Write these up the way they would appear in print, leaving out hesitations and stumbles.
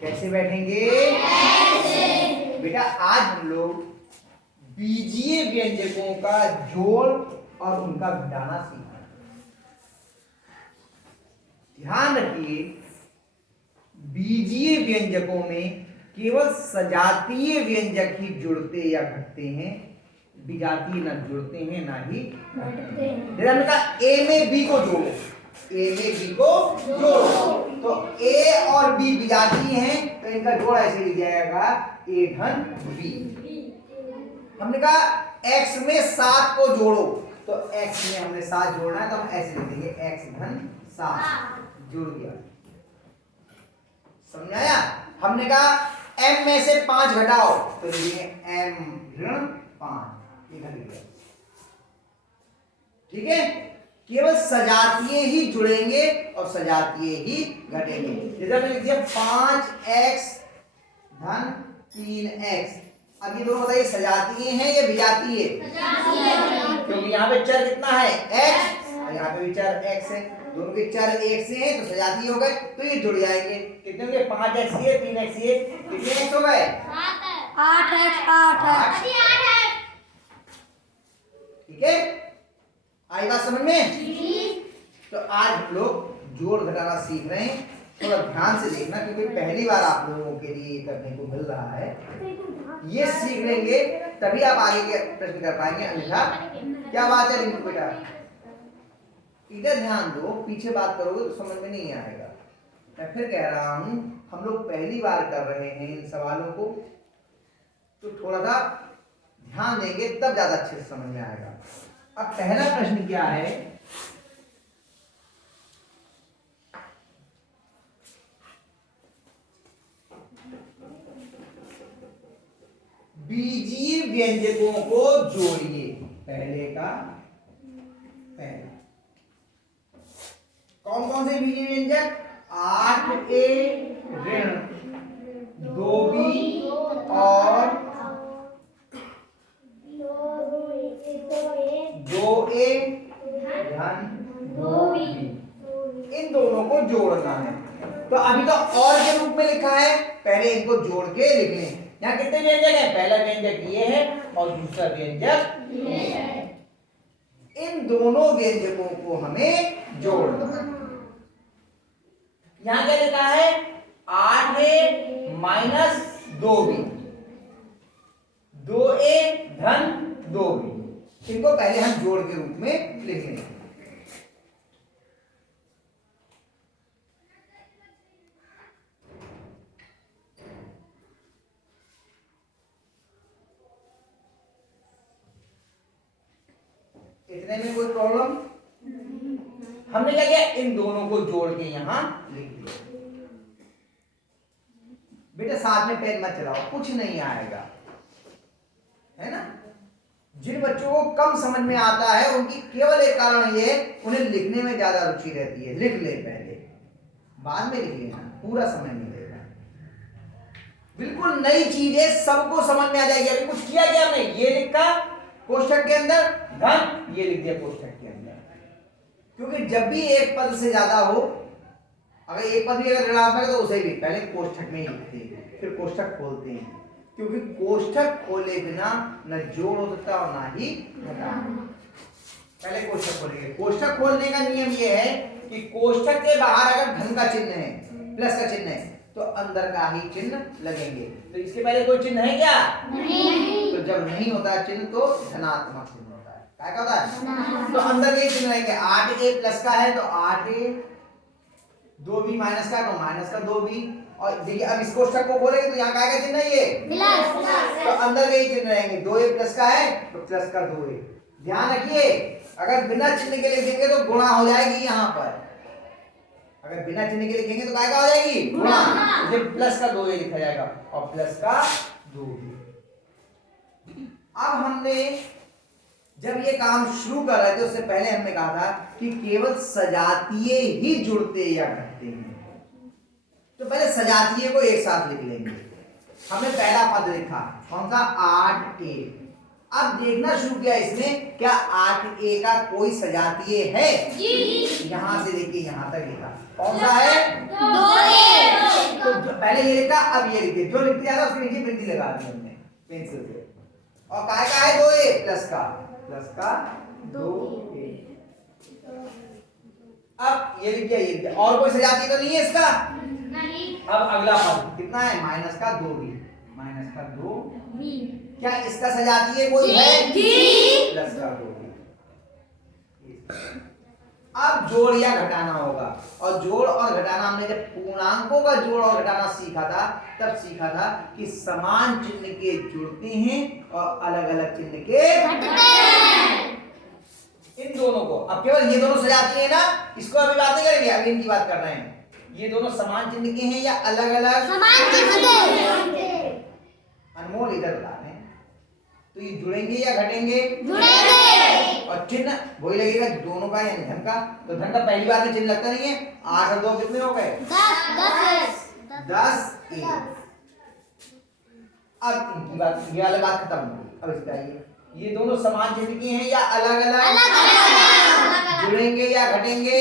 कैसे बैठेंगे? बेटा आज हम लोग बीजीय व्यंजकों का जोड़ और उनका घटाना सीखेंगे। ध्यान रखिए, बीजीय व्यंजकों में केवल सजातीय व्यंजक ही जुड़ते या घटते हैं, विजातीय न जुड़ते हैं ना ही घटते हैं। जैसे हमने कहा ए में बी को जोड़ो, ए में बी को जोड़ो, तो ए और बी विजातीय हैं तो इनका जोड़ ऐसे लिख जाएगा ए धन बी। हमने कहा x में 7 को जोड़ो, तो x में हमने 7 जोड़ना है तो हम ऐसे लिख देंगे x धन 7 जुड़ गया। समझ आया? हमने कहा m में से 5 घटाओ तो लिखेंगे m ऋण 5, ये घट गया। ठीक है, केवल सजातीय ही जुड़ेंगे और सजातीय ही घटेंगे। जैसे हमने लिख दिया 5x धन 3x। अब ये दोनों बताइए सजातीय हैं या विजातीय? क्योंकि यहाँ पे चर कितना है x और यहाँ पे भी चर x है, दोनों के चर एक से हैं तो सजातीय हो गए, तो ये जुड़ जाएंगे। कितने होंगे? 5x ये 3x ये, कितने x हो गए? 8x। ठीक है, आई बात समझ में? तो आज हम लोग जोड़ घटाना सीख रहे हैं। थोड़ा ध्यान से देखना क्योंकि पहली बार आप लोगों के लिए करने को मिल रहा है। ये सीख लेंगे तभी आप आगे के प्रश्न कर पाएंगे, अन्यथा क्या बात है रिंकू बेटा? इधर ध्यान दो, पीछे बात करोगे तो समझ में नहीं आएगा। मैं फिर कह रहा हूं, हम लोग पहली बार कर रहे हैं इन सवालों को, तो थोड़ा सा ध्यान देंगे तब ज्यादा अच्छे से समझ में आएगा। अब पहला प्रश्न क्या है? बीजीय व्यंजकों को जोड़िए। पहले का पहला कौन कौन से बीजीय व्यंजक? 8a ऋण 2b और 2a धन 2b, इन दोनों को जोड़ना है। तो अभी तो और के रूप में लिखा है, पहले इनको जोड़ के लिख लें। यहाँ कितने व्यंजक हैं? पहला व्यंजक ये है और दूसरा व्यंजक ये है। इन दोनों व्यंजकों को हमें जोड़ना है। यहाँ क्या लिखा है? 8a माइनस 2b, 2a धन 2b। इनको पहले हम जोड़ के रूप में लिख लेंगे। इतने में कोई प्रॉब्लम? हमने क्या किया? इन दोनों को जोड़ के यहां लिख दिया। बेटा साथ में पेन मत चलाओ, कुछ नहीं आएगा, है ना? जिन बच्चों को कम समझ में आता है उनकी केवल एक कारण ये, उन्हें लिखने में ज्यादा रुचि रहती है। लिख ले पहले, बाद में लिख लेना, पूरा समझ नहीं लेगा। बिल्कुल नई चीज है, सबको समझ में आ जाएगी। अभी कुछ किया गया नहीं, ये लिखा कोष्ठक के अंदर धन, ये लिख दिया कोष्ठक के अंदर। क्योंकि जब भी एक पद से ज्यादा हो, अगर एक पद भी अगर ऋणात्मक है तो उसे भी पहले कोष्ठक में ही लिखते हैं, फिर कोष्ठक खोलते हैं। क्योंकि कोष्ठक खोले बिना न जोड़ हो सकता और ना ही घटाना। पहले कोष्ठक खोलेंगे। कोष्ठक खोलने का नियम यह है कि कोष्ठक के बाहर अगर धन का चिन्ह है, प्लस का चिन्ह है, तो अंदर का ही चिन्ह लगेंगे। तो इसके पहले कोई चिन्ह है क्या? नहीं। तो जब नहीं होता चिन्ह तो धनात्मक चिन्ह होता है। क्या होता है? तो अंदर के चिन्ह रहेंगे। 8a प्लस का है तो 8a, 2b माइनस का तो माइनस का 2b। और देखिए अब इस कोष्ठक को खोलेंगे तो यहाँ का आएगा चिन्ह ये प्लस, तो अंदर के ही चिन्ह रहेंगे। 2a प्लस का है तो प्लस का 2a। ध्यान रखिए, अगर बिना चिन्ह के लिखेंगे तो गुणा हो जाएगी। यहाँ पर अगर बिना चिन्ह के लिखेंगे तो क्या हो जाएगी? गुणा। इसे प्लस का 2a लिखा जाएगा और प्लस का 2b। अब हमने जब ये काम शुरू कर रहे थे उससे पहले हमने कहा था कि केवल सजातीय ही जुड़ते या घटते हैं। तो पहले सजातीय को एक साथ लिख लेंगे। हमने पहला पद लिखा कौन सा? 8a। अब देखना शुरू किया इसमें, क्या 8a का कोई सजातीय है? जी। यहां से देखिए यहां तक लिखा, कौन सा है? पहले ये लिखा, अब ये लिखे, जो लिखते जाएगा उसके नीचे बिंदी लगा दी हमने पेंसिल से। और काय का है 2a, प्लस का 2a। अब ये लिख दिया, और कोई सजाती तो नहीं है इसका नहीं। अब अगला पद कितना है, माइनस का 2b, क्या इसका सजाती है कोई है, प्लस का 2b। अब जोड़ या घटाना होगा, और जोड़ और घटाना हमने जब पूर्णांकों का जोड़ और घटाना सीखा था, तब सीखा था कि समान चिन्ह के जुड़ते हैं और अलग अलग चिन्ह के घटते हैं। इन दोनों को अब केवल ये दोनों सजाती है ना, इसको अभी बात नहीं करेंगे, अभी इनकी बात कर रहे हैं। ये दोनों समान चिन्ह के हैं या अलग अलग समान चिन्ह के? अनमोल इधर बता रहे हैं, तो ये जुड़ेंगे या घटेंगे? जुड़ेंगे। और चिन्ह वही लगेगा दोनों का, यानी धन का। तो धन का पहली बार में चिन्ह लगता नहीं है। 8 और 2 कितने हो गए? 10 1। अब इनकी बात, ये वाली बात खत्म हो गई। अब इसका ये दोनों समान चिन्ह के हैं या अलग अलग? जुड़ेंगे या घटेंगे?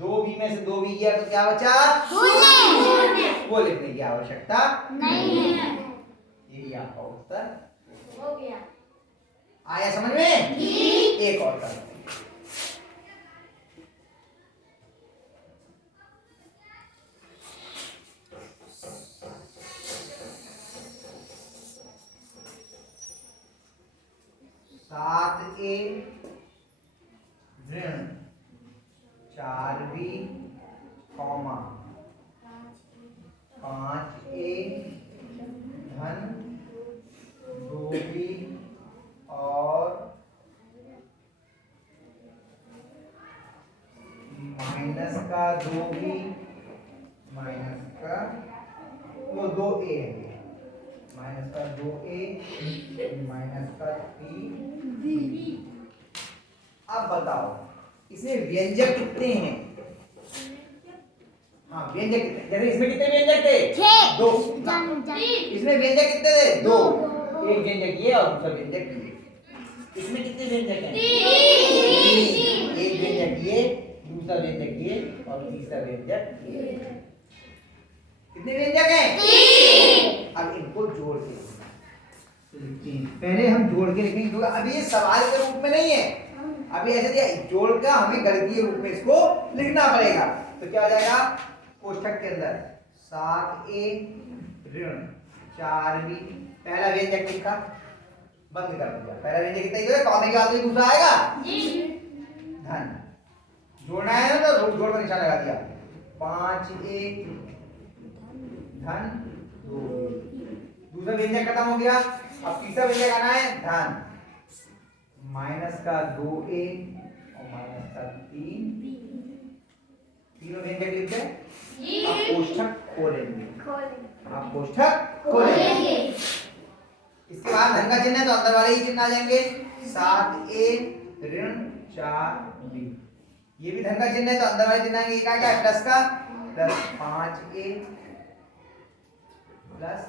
2b में से 2b गया तो क्या बचा? वो लिखने की आवश्यकता नहीं है। यही आपका उत्तर हो गया। आया समझ में? एक और कर 7a ऋण 4b, 5a धन 2b और माइनस का 2b माइनस का वो 2a है, माइनस का 2a माइनस का 3b। अब बताओ इसमें व्यंजक कितने हैं? हाँ व्यंजक कितने, जैसे इसमें कितने व्यंजक थे? 2। इसमें व्यंजक कितने थे? 2। एक व्यंजक ये और दूसरा व्यंजक ये। इसमें कितने व्यंजक हैं? 3। एक व्यंजक ये, दूसरा व्यंजक ये और तीसरा व्यंजक ये। कितने व्यंजक हैं? 3। अब इनको जोड़ के पहले हम जोड़ के लिखेंगे, क्योंकि अभी ये सवाल के रूप में नहीं है, अभी ऐसे दिया जोड़ का हमें गणितीय रूप में इसको लिखना पड़ेगा। तो क्या हो जाएगा कोष्ठक के अंदर 7a ऋण 4b, पहला व्यंजक लिखा, बंद कर दिया। पहला व्यंजक कितना ही कॉमे के बाद दूसरा आएगा धन, जोड़ना है ना तो जोड़ का निशान लगा दिया। 5a धन 2b, दूसरा व्यंजक खत्म हो गया। अब तीसरा व्यंजक आना है धन, माइनस का 2a और माइनस का 3, तीनों व्यंजक लिख दें। आप कोष्ठक खोलेंगे, आप कोष्ठक खोलेंगे। इसके बाद धन का चिन्ह है तो अंदर वाले ही चिन्ह आ जाएंगे। 7a ऋण 4b, ये भी धन का चिन्ह है तो अंदर वाले चिन्ह आएंगे। क्या है प्लस का, प्लस 5a प्लस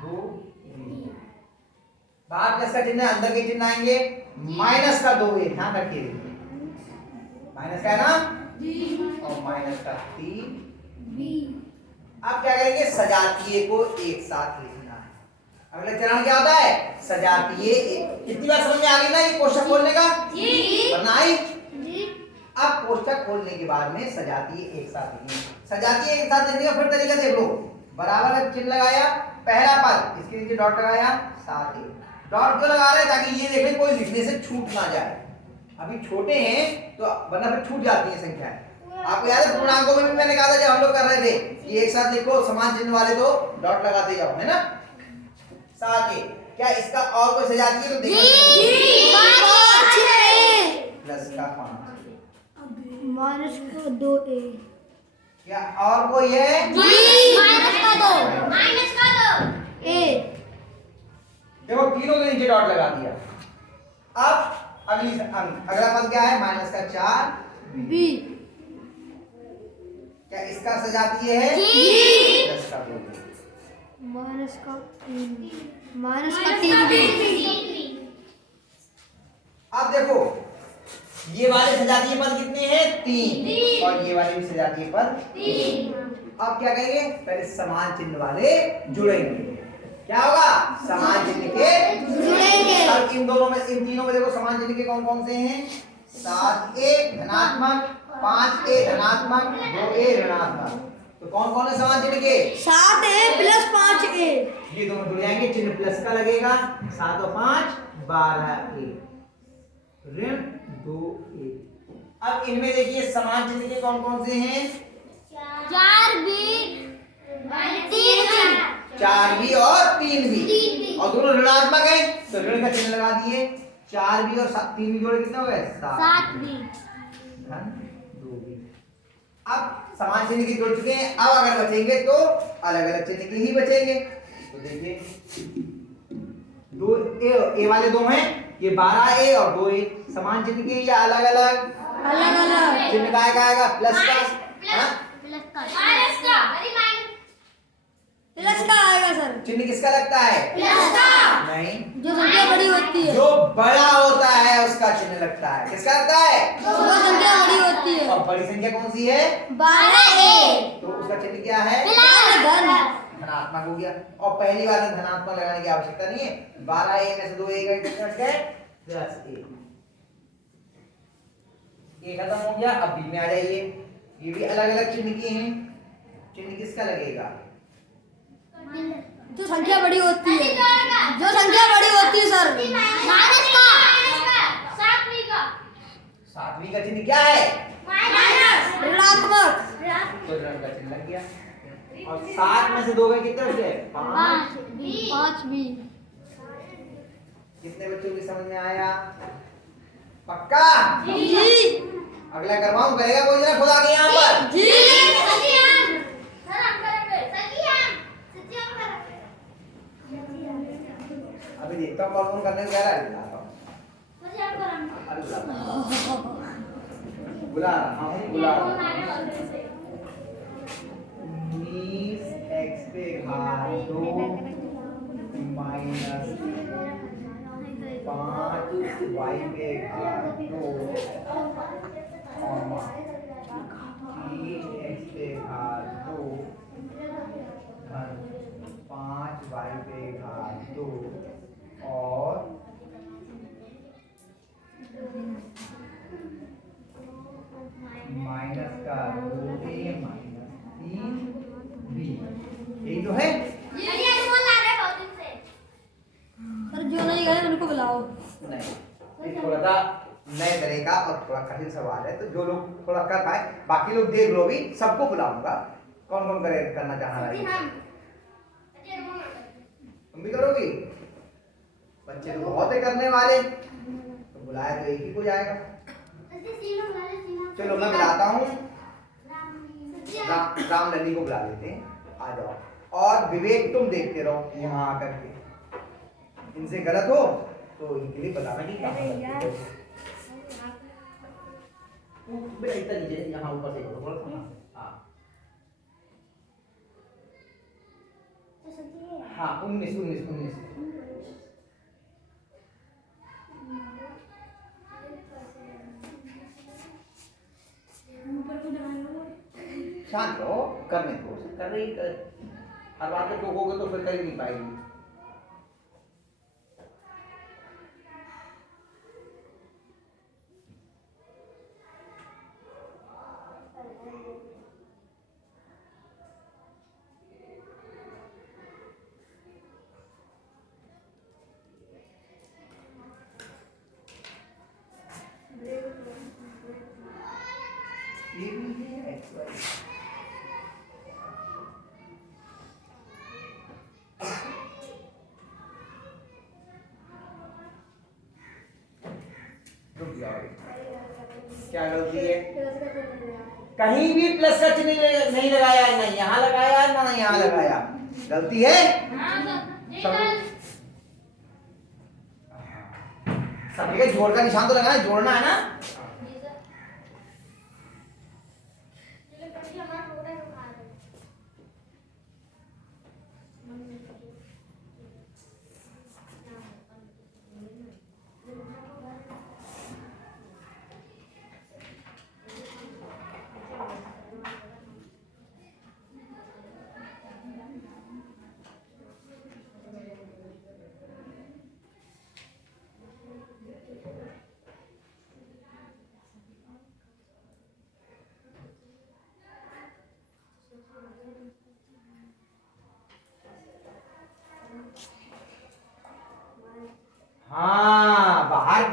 2b, बाहर प्लस का चिन्ह है अंदर के चिन्ह आएंगे। माइनस का 2a, ध्यान रखिए माइनस का है ना, और माइनस का 3b। अब क्या करेंगे, सजातीय को एक साथ लिखना है। अगला चरण क्या होता है, सजातीय। कितनी बार समझ में आ गई ना ये कोष्ठक खोलने का? वरना आई। अब कोष्ठक खोलने के बाद में सजातीय एक साथ लिखनी। सजातीय एक साथ लिखने का फिर तरीका देख लो। बराबर का चिन्ह लगाया, पहला पद इसके नीचे डॉट लगाया, 7a। डॉट क्यों लगा रहे हैं, ताकि ये देखें कोई लिखने से छूट ना जाए। अभी छोटे हैं तो वरना फिर छूट जाती है संख्याएं। आपको याद है पूर्णांकों में भी मैंने कहा था जब हम लोग कर रहे थे कि एक साथ लिखो समान चिन्ह वाले तो डॉट लगाते जाओ, है ना। 7a, क्या इसका और कोई सजाती है तो देखो, प्लस का 5, माइनस का 2a, क्या और कोई है? माइनस का 2 a। देखो तीनों के नीचे डॉट लगा दिया। अब अगला पद क्या है, माइनस का 4b, क्या इसका सजाती है? प्लस का 2b, माइनस का 3b। अब देखो ये वाले सजातीय पद कितने हैं? 3 और ये वाले भी सजातीय पद 3। अब क्या करेंगे? पहले समान चिन्ह वाले जुड़ेंगे। क्या होगा? समान चिन्ह के जुड़ेंगे। अब इन दोनों में, इन तीनों में देखो समान चिन्ह के कौन कौन से हैं? 7a धनात्मक, 5a धनात्मक, 2a ऋणात्मक। तो कौन कौन है समान चिन्ह के? 7a plus 5a। ये दोनों जुड़ जाएंगे, चिन्ह प्लस का लगेगा। 7 और 5 12a ऋण 2a। अब इनमें देखिए समान चिन्ह के कौन कौन से हैं? 4b 3b 4b और 3b और दोनों ऋणात्मक है तो ऋण का चिन्ह लगा दिए। 4b और 3b जोड़े कितना हो गए? 7b धन 2b। अब समान चिन्ह के जुड़ चुके हैं। अब अगर बचेंगे तो अलग अलग चिन्ह के ही बचेंगे। तो देखिए दो ए वाले दो हैं, ये 12a और 2a। समान चिन्ह के या अलग अलग? अलग अलग। चिन्ह का आएगा प्लस का, हाँ? प्लस का आएगा सर। चिन्ह किसका लगता है? प्लस का। नहीं, जो संख्या बड़ी होती है, जो बड़ा होता है उसका चिन्ह लगता है। किसका लगता है? जो संख्या बड़ी होती है। और बड़ी संख्या कौन सी है? 12a तो उसका चिन्ह क्या है? धन। धनात्मक हो गया। और पहली बार में धनात्मक लगाने की आवश्यकता नहीं है। 12a में से 2a कितना बच गए? 10a। ये खत्म हो गया। अब बी में आ जाइए। ये भी अलग अलग चिन्ह के हैं। चिन्ह किसका लगेगा? जो संख्या बड़ी होती है, जो संख्या बड़ी होती है सर। माइनस का। 7वीं का चिन्ह क्या है? ऋणात्मक। तो ऋण का चिन्ह लग गया। और 7 में से 2 गए कितने बचे? 5b। कितने बच्चों की समझ में आया? पक्का? जी अगला करवाऊं? करेगा कोई जना खुद आगे यहाँ पर? जी। अभी देखता हूँ कौन करने को कह रहा है। बुला रहा हूँ 19x पे घात 2 माइनस 5y पे घात 2 3x पे घात 2 धन 5y पे घात 2 और माइनस का 2a माइनस 3b। यही तो है। सर जो नहीं गए उनको बुलाओ। नहीं, ये थोड़ा सा नए तरह का और थोड़ा कठिन सवाल है, तो जो लोग थोड़ा कर पाए, बाकी लोग देख लो। भी सबको बुलाऊंगा। कौन कौन करना चाह रहा है? तुम भी करोगी? बच्चे तो बहुत है करने वाले, तो बुलाया तो एक ही को जाएगा। चलो मैं बुलाता हूँ। राम नंदी को बुला लेते हैं। आ जाओ। और विवेक तुम देखते रहो यहाँ आकर के। इनसे गलत हो तो इनके लिए बताना कि कहाँ गलती है। बेटा इतना नीचे यहाँ ऊपर से करो थोड़ा सा। हाँ 19 शांत रहो, करने दो। कर रही हर बात में टोकोगे तो फिर कर ही नहीं पाएगी। ये भी है XY। क्या गलती है? कहीं भी प्लस का चिन्ह नहीं लगाया, ना यहाँ लगाया ना यहाँ लगाया। गलती है? सब जगह जोड़ का निशान तो लगाना, जोड़ना है ना।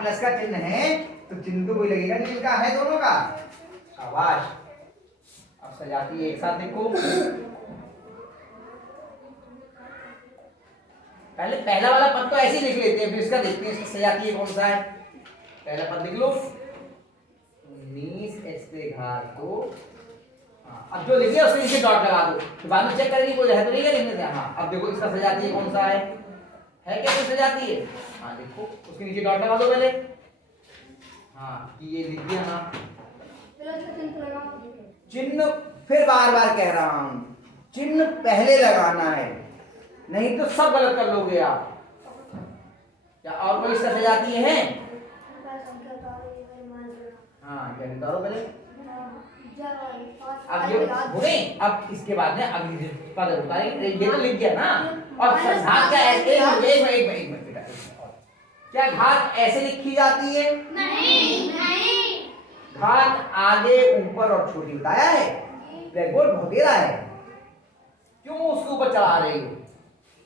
प्लस का चिन्ह है तो चिन्ह तो कोई लगेगा नहीं, इनका है दोनों का। शाबाश। अब सजाती एक साथ देखो। पहले पहला वाला पद तो ऐसे ही लिख लेते हैं, फिर इसका देखते हैं इसका सजातीय कौन सा है। पहला पद लिख लो 19 x के घात को। अब जो लिख लिया उसके नीचे डॉट लगा दो, तो बाद में चेक करेंगे कोई है तो नहीं है लिखने से। हाँ अब देखो इसका सजातीय कौन सा है क्या कोई सजातीय? हाँ देखो उसके नीचे डॉट लगा दो पहले। हाँ ये लिख दिया। हाँ चिन्ह फिर बार बार कह रहा हूं, चिन्ह पहले लगाना है, नहीं तो सब गलत कर लोगे आप। क्या और कोई इसका सजातीय है? हाँ क्या उतारो पहले। अब ये होने, अब इसके बाद में अगली पद उतारेंगे। ये तो लिख गया ना। और घात क्या ऐसे एक मिनट बेटा, क्या घात ऐसे लिखी जाती है? नहीं। घात आगे ऊपर और छोटी बताया है। ब्लैक बोर्ड भोतेरा है, क्यों उसके ऊपर चढ़ा रही हो?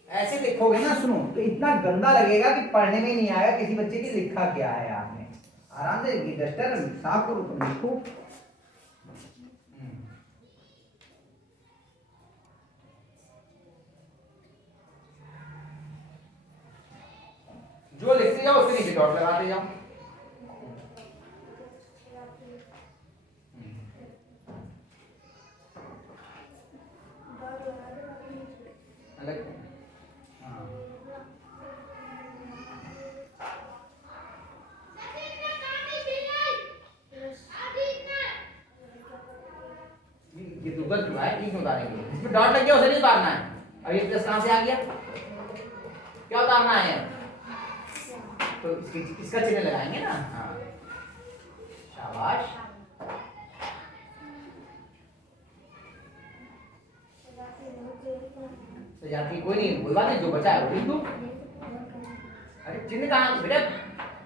ऐसे लिखोगे ना, सुनो तो इतना गंदा लगेगा कि पढ़ने में ही नहीं आएगा किसी बच्चे की लिखा क्या है आपने। आराम से डस्टर साफ करो तुम लिखो। जो लिखते जाओ उसके नीचे डॉट लगाते जाओ। अलग ये तो गलत हुआ है, ठीक उतारेंगे। इसमें डॉट लग गया उसे नहीं उतारना है। अब ये प्लस कहां से आ गया? क्या उतारना है? तो इसका चिन्ह लगाएंगे ना। हाँ शाबाश। सजाती कोई नहीं, कोई बात नहीं, जो बचा है वो लिख दो। अरे चिन्ह कहां बेटा,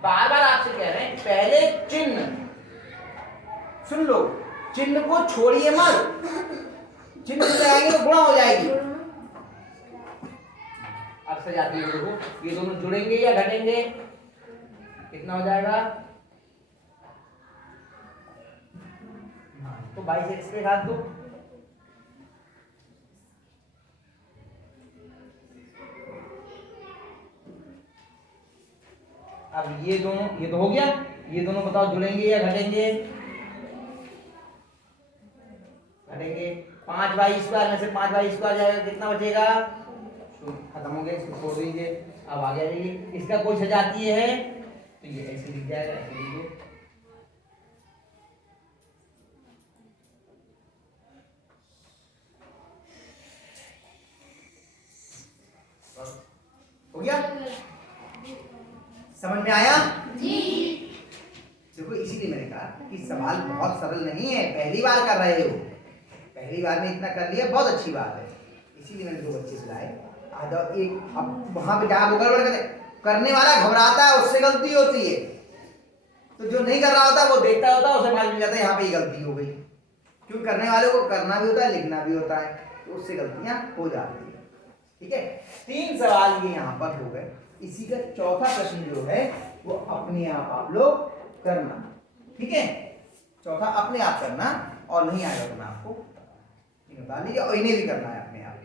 बार बार आपसे कह रहे हैं पहले चिन्ह सुन लो, चिन्ह को छोड़िए मत। चिन्ह लगाएंगे तो गुणा हो जाएगी। अब सजाती है देखो, ये दोनों जुड़ेंगे या घटेंगे? कितना हो जाएगा? तो 22 x के घात 2। अब ये दोनों, ये तो हो गया, ये दोनों बताओ जुड़ेंगे या घटेंगे? घटेंगे। 5y² में से 5y² जाएगा, कितना बचेगा? खत्म हो गया, इसको छोड़ दीजिए। अब आगे आइए, इसका कोई सजातीय है तो ये ऐसे लिख जाएगा, ऐसे लिख दो। हो गया? समझ में आया? जी। देखो इसीलिए मैंने कहा कि सवाल बहुत सरल नहीं है, पहली बार कर रहे हो, पहली बार में इतना कर लिया बहुत अच्छी बात है। इसीलिए मैंने 2 बच्चे बुलाए। आधा एक अब वहां पे जहाँ गड़बड़ करने वाला घबराता है, उससे गलती होती है, तो जो नहीं कर रहा होता वो देखता होता है, उसे मालूम मिल जाता है यहाँ पे गलती हो गई। क्यों? करने वाले को करना भी होता है, लिखना भी होता है, तो उससे गलतियां हो जाती है। ठीक है, 3 सवाल ये यहाँ पर हो गए। इसी का चौथा प्रश्न जो है वो अपने आप लोग करना। ठीक है, चौथा अपने आप करना, और नहीं आएगा तो मैं आपको बता लीजिए, और इन्हें भी करना है अपने आप।